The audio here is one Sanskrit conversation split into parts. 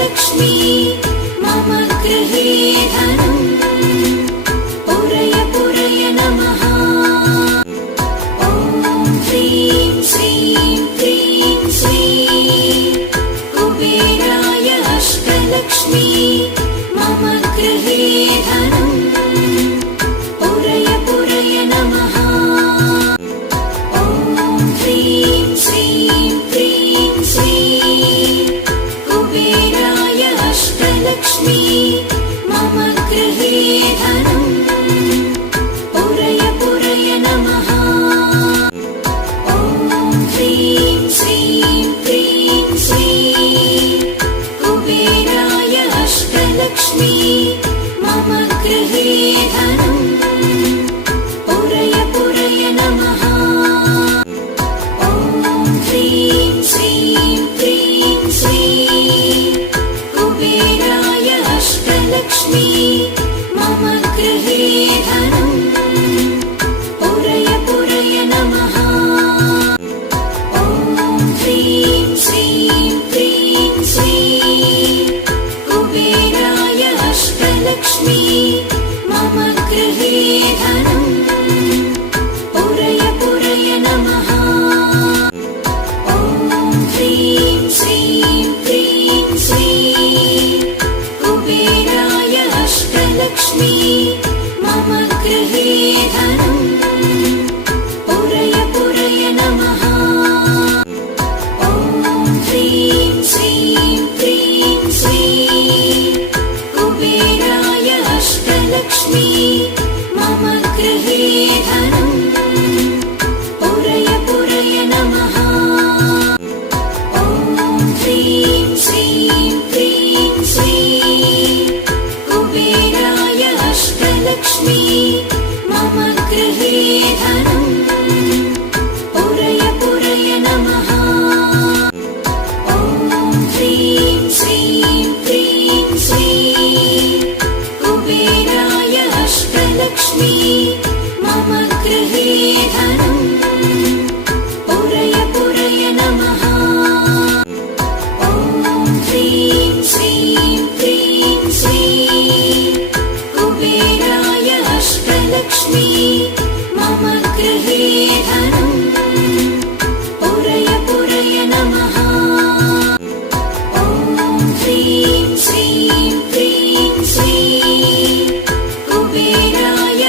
अष्टलक्ष्मी मम गृहे धनम् पुरय पुरय नमः। ॐ ह्रीं श्रीं क्लीं श्रीं कुबेराय अष्टलक्ष्मी मम गृहे धनम् पुरय पुरय नमः। ॐ ह्रीं श्रीं क्लीं श्रीं कुबेराय अष्टलक्ष्मी मम गृहे धनम् पुरय पुरय नमः। ॐ ह्रीं श्रीं क्लीं श्रीं कुबेराय अष्टलक्ष्मी मम गृहे धनम् पुरय पुरय नमः। ॐ ह्रीं श्रीं क्लीं श्रीं कुबेराय अष्टलक्ष्मी मम गृहे धनम् पुरय पुरय नमः। ॐ ह्रीं श्रीं क्लीं श्रीं कुबेराय अष्टलक्ष्मी मम गृहे धनम् पुरय पुरय नमः। ॐ ह्रीं श्रीं क्लीं श्रीं कुबेराय अष्टलक्ष्मी मम गृहे धनम् पुरय पुरय नमः। ॐ ह्रीं श्रीं क्लीं श्रीं कुबेराय अष्टलक्ष्मी मम गृहे धनम् पुरय पुरय नमः। ॐ ह्रीं श्रीं क्लीं श्रीं कुबेराय अष्टलक्ष्मी मम गृहे धनम् पुरय पुरय नमः। ॐ ह्रीं श्रीं क्लीं श्रीं कुबेराय अष्टलक्ष्मी मम गृहे धनम् पुरय पुरय नमः। ॐ ह्रीं श्रीं क्लीं श्रीं कुबेराय अष्टलक्ष्मी मम गृहे धनम् पुरय पुरय नमः। ॐ ह्रीं श्रीं क्लीं श्रीं कुबेराय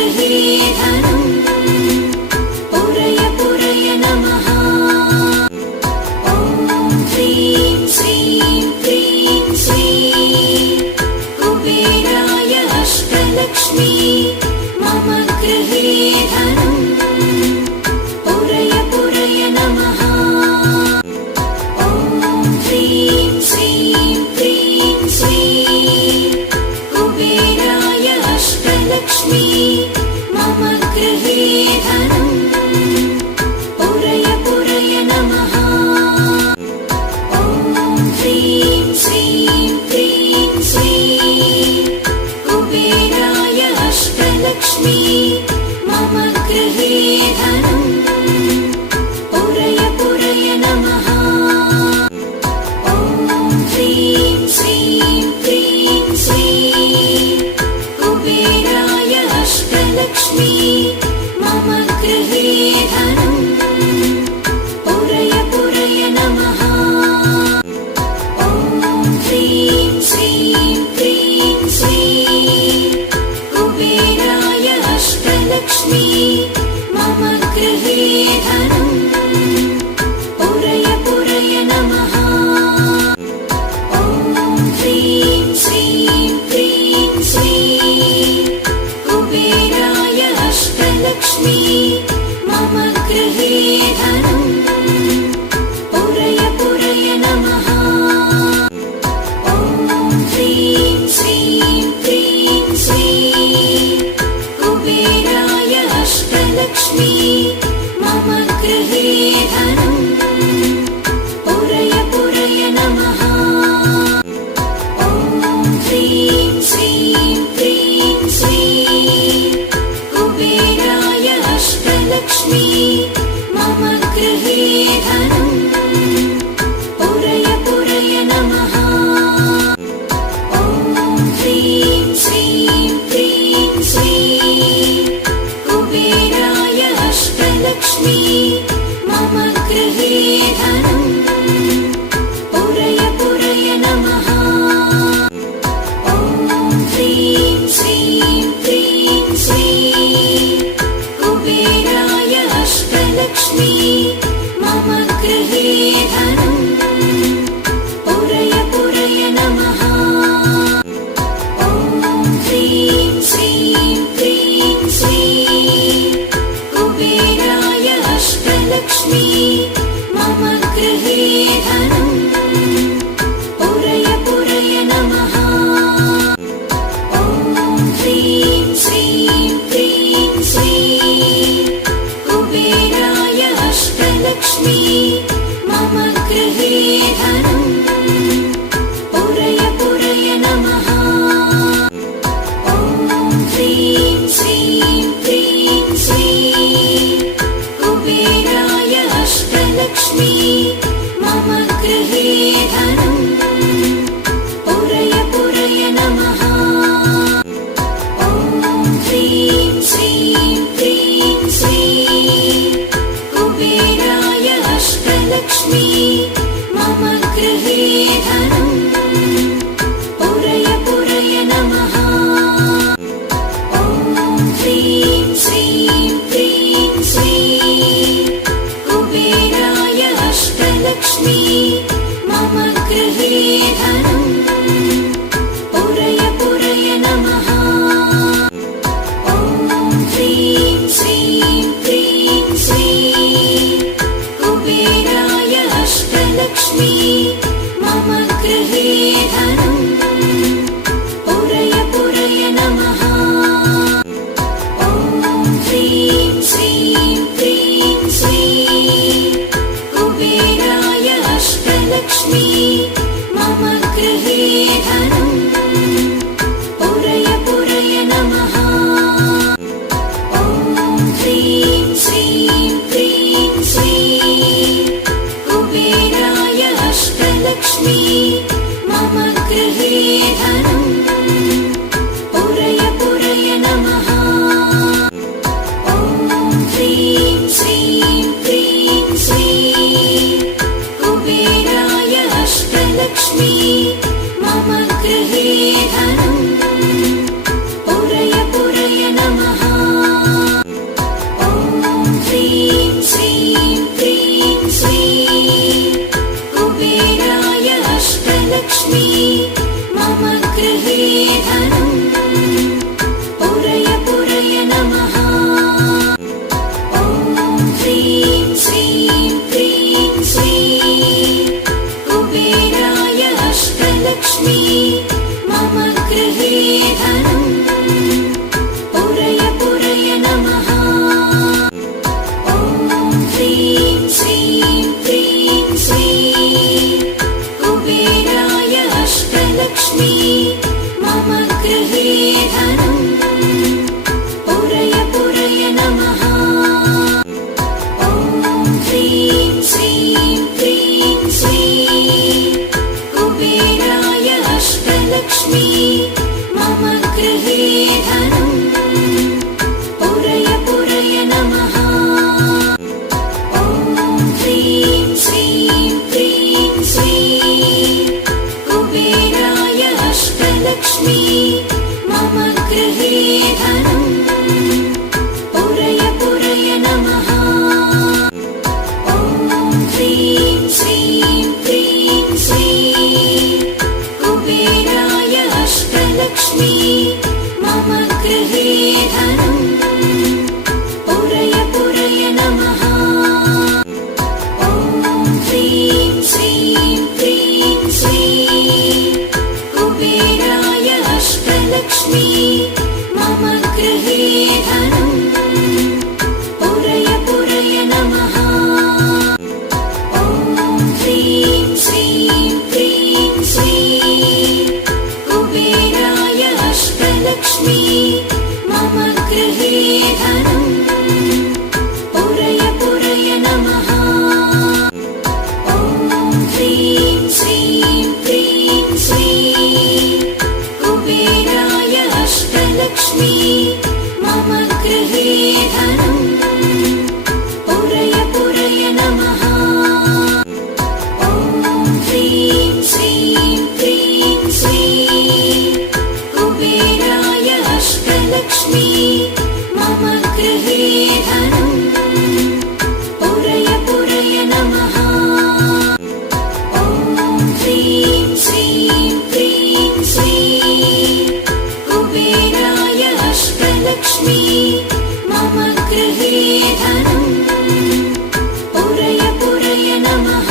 गृहे धनम् पुरय पुरय नमः। ॐ ह्रीं श्रीं क्रीं श्रीं कुबेराय अष्टलक्ष्मी मम गृहे धनम् पुरय पुरय नमः। ॐ ह्रीं श्रीं क्रीं श्रीं कुबेराय अष्टलक्ष्मी मम गृहे धनम् पुरय पुरय नमः। ॐ ह्रीं श्रीं क्रीं श्रीं कुबेराय अष्टलक्ष्मी मम गृहे धनम् पुरय पुरय नमः। ॐ ह्रीं श्रीं क्रीं श्रीं कुबेराय अष्टलक्ष्मी मम गृहे धनम् पुरय पुरय नमः। ॐ ह्रीं श्रीं क्रीं श्रीं कुबेराय अष्टलक्ष्मी मम गृहे धनम् पुरय पुरय नमः। ॐ ह्रीं श्रीं क्रीं श्रीं कुबेराय अष्टलक्ष्मी मम गृहे धनम् पुरय पुरय नमः। ॐ ह्रीं श्रीं क्रीं श्रीं कुबेराय अष्टलक्ष्मी मम गृहे धनम् पुरय पुरय नमः। ॐ ह्रीं श्रीं क्रीं श्रीं कुबेराय अष्टलक्ष्मी मम गृहे धनम् पुरय पुरय नमः। ॐ ह्रीं श्रीं क्रीं श्रीं कुबेराय अष्टलक्ष्मी मम गृहे धनम् पुरय पुरय नमः। ॐ ह्रीं श्रीं क्रीं श्रीं कुबेराय अष्टलक्ष्मी मम गृहे धनम् पुरय पुरय नमः। ॐ ह्रीं श्रीं क्रीं श्रीं कुबेराय अष्टलक्ष्मी मम गृहे धनम् पुरय पुरय नमः। ॐ ह्रीं श्रीं क्रीं श्रीं कुबेराय मम गृहे धनम् पुरय पुरय नमः।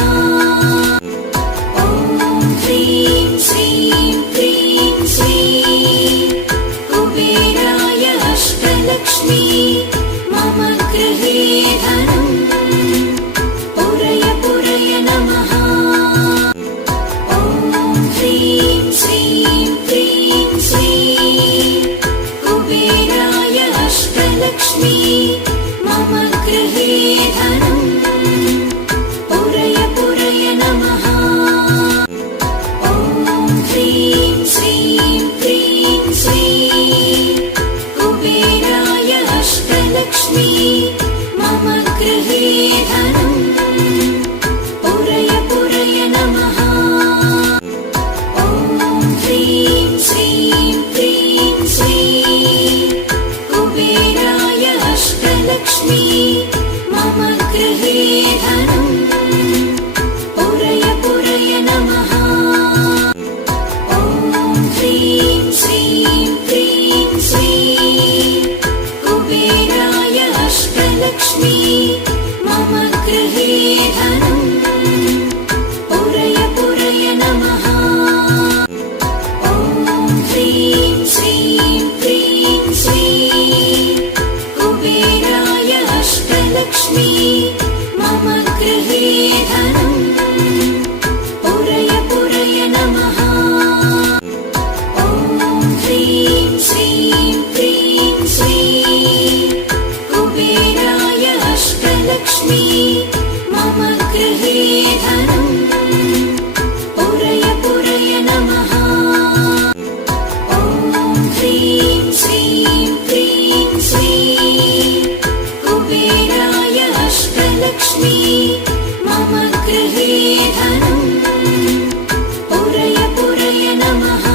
ॐ ह्रीं श्रीं क्रीं श्रीं कुबेराय अष्टलक्ष्मी मम गृहे धनम् पुरय पुरय नमः। ॐ ह्रीं श्रीं क्रीं श्रीं कुबेराय अष्टलक्ष्मी मम गृहे धनम् पुरय पुरय नमः। ॐ ह्रीं श्रीं क्रीं श्रीं कुबेराय अष्टलक्ष्मी मम गृहे धनम् पुरय पुरय नमः। ॐ ह्रीं श्रीं क्रीं श्रीं कुबेराय अष्टलक्ष्मी मम गृहे धनम् पुरय पुरय नमः। ॐ ह्रीं श्रीं क्रीं श्रीं कुबेराय अष्टलक्ष्मी मम गृहे धनम् पुरय पुरय नमः। ॐ ह्रीं श्रीं क्रीं श्रीं कुबेराय अष्टलक्ष्मी मम गृहे धनम् पुरय पुरय नमः। ॐ ह्रीं श्रीं क्रीं श्रीं कुबेराय अष्टलक्ष्मी मम गृहे धनम् पुरय पुरय नमः। ॐ ह्रीं श्रीं क्रीं श्रीं कुबेराय अष्टलक्ष्मी मम गृहे धनम् पुरय पुरय नमः।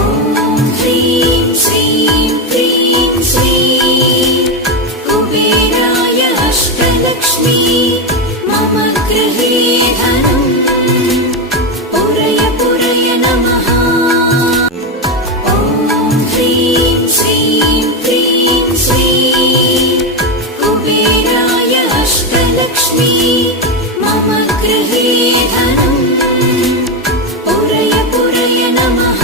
ॐ ह्रीं श्रीं क्रीं श्रीं कुबेराय अष्टलक्ष्मी मम गृहे धनम् पुरय पुरय नमः। ॐ ह्रीं श्रीं क्रीं श्रीं कुबेराय अष्टलक्ष्मी मम गृहे धनम् पुरय पुरय नमः।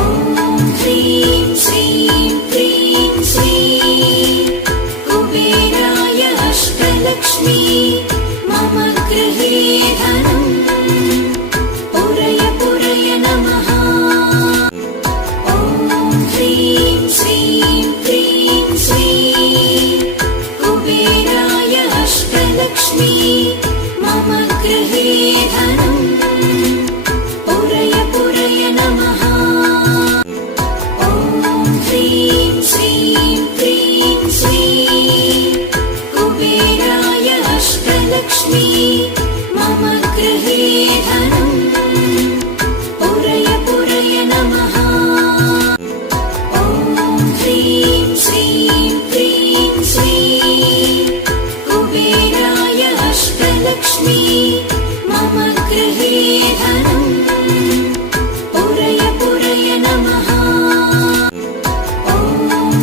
ॐ ह्रीं श्रीं क्रीं श्रीं कुबेराय अष्टलक्ष्मी मम गृहे धनम् पुरय पुरय नमः। ॐ ह्रीं श्रीं क्रीं श्रीं कुबेराय अष्टलक्ष्मी मम गृहे धनम् पुरय पुरय नमः। ॐ ह्रीं श्रीं क्रीं श्रीं कुबेराय अष्टलक्ष्मी मम गृहे धनम् पुरय पुरय नमः। ॐ ह्रीं श्रीं क्रीं श्रीं कुबेराय अष्टलक्ष्मी मम गृहे धनम् पुरय पुरय नमः। ॐ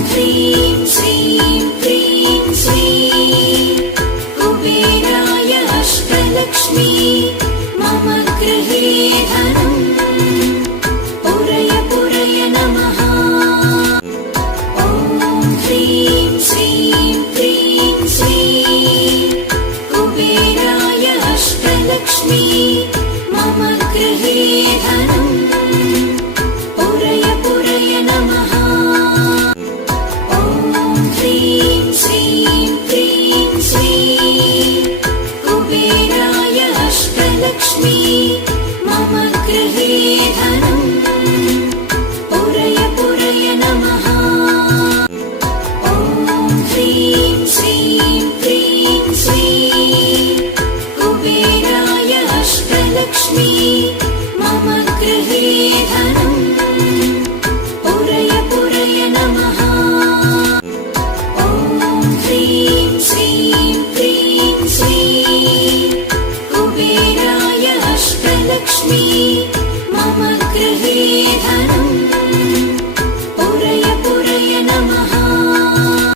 ह्रीं श्रीं क्रीं श्रीं कुबेराय अष्टलक्ष्मी मम गृहे धनम् पुरय पुरय नमः। ॐ ह्रीं श्रीं क्रीं श्रीं कुबेराय अष्टलक्ष्मी मम गृहे धनम् पुरय पुरय नमः। ॐ ह्रीं श्रीं क्रीं श्रीं कुबेराय अष्टलक्ष्मी मम गृहे धनम् पुरय पुरय नमः। ॐ ह्रीं श्रीं क्रीं श्रीं कुबेराय अष्टलक्ष्मी मम गृहे धनम् पुरय पुरय नमः। ॐ ह्रीं श्रीं क्रीं श्रीं कुबेराय अष्टलक्ष्मी मम गृहे